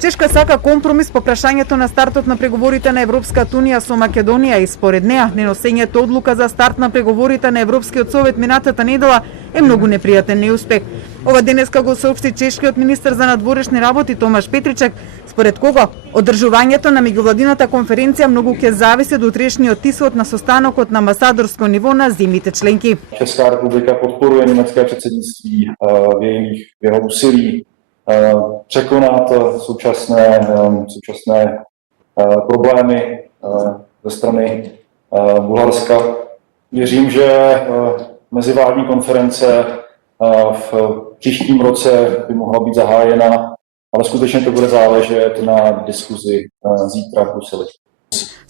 Чешка сака компромис по прашањето на стартот на преговорите на Европската унија со Македонија и според неа неносењето одлука за старт на преговорите на Европскиот совет минатата недела е многу непријатен неуспех. Ова денеска го соопшти чешкиот министер за надворешни работи Томаш Петричек, според кого одржувањето на меѓувладината конференција многу ќе зависи од утрешниот исход на состанокот на амбасадорско ниво на земјите членки. Česká republika podporuje německé předsednictví v jeho úsilí překonat současné problémy ze strany Bulharska. Věřím, že mezivládní konference v příštím roce by mohla být zahájena, ale skutečně to bude záležet na diskuzi zítra v Bruseli.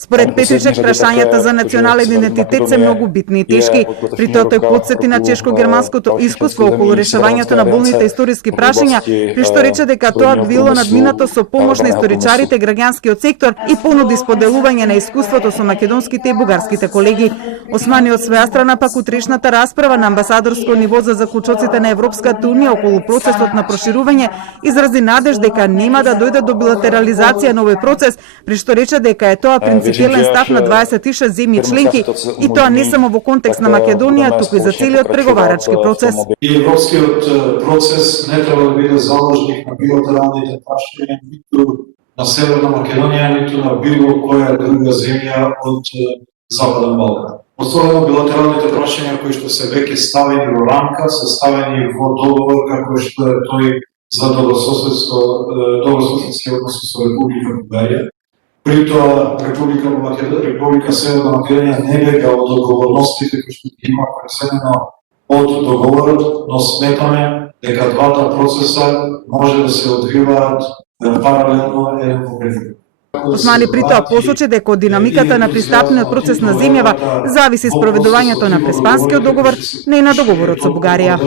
Според Петричек, прашањата за национален идентитет се многу битни и тешки. При тоа тој потсети на чешко-германското искуство околу решавањето на болните историски прашања, при што рече дека тоа било надминато со помош на историчарите, граѓанскиот сектор и понуди споделување на искуството со македонските и бугарските колеги. Османи од своја страна пак утрешната расправа на амбасадорско ниво за заклучоците на Европската унија околу процесот на проширување изрази надеж дека нема да дојде до билатерализација на овој процес, при што рече дека е тоа принципиелен став на 26 земји членки и тоа не само во контекст на Македонија, туку и за целиот преговарачки процес. И европскиот процес не треба да биде заложник на билатералните прашања ниту на Северна Македонија, ниту на било која друга земја од Западен Балкан. Особено билатералните прашања кои што се веќе ставени во рамка, се ставени во договор како што е тој за добрососедски односи со Република Бугарија. При тоа Република Северна Македонија не бега од одговорностите кои што има преседено од договорот, но сметаме дека двата процеса може да се одвиваат паралелно еден во другиот. Османи при тоа посочи дека од динамиката на пристапниот процес на земјава зависи спроведувањето на Преспанскиот договор, не и на договорот со Бугарија.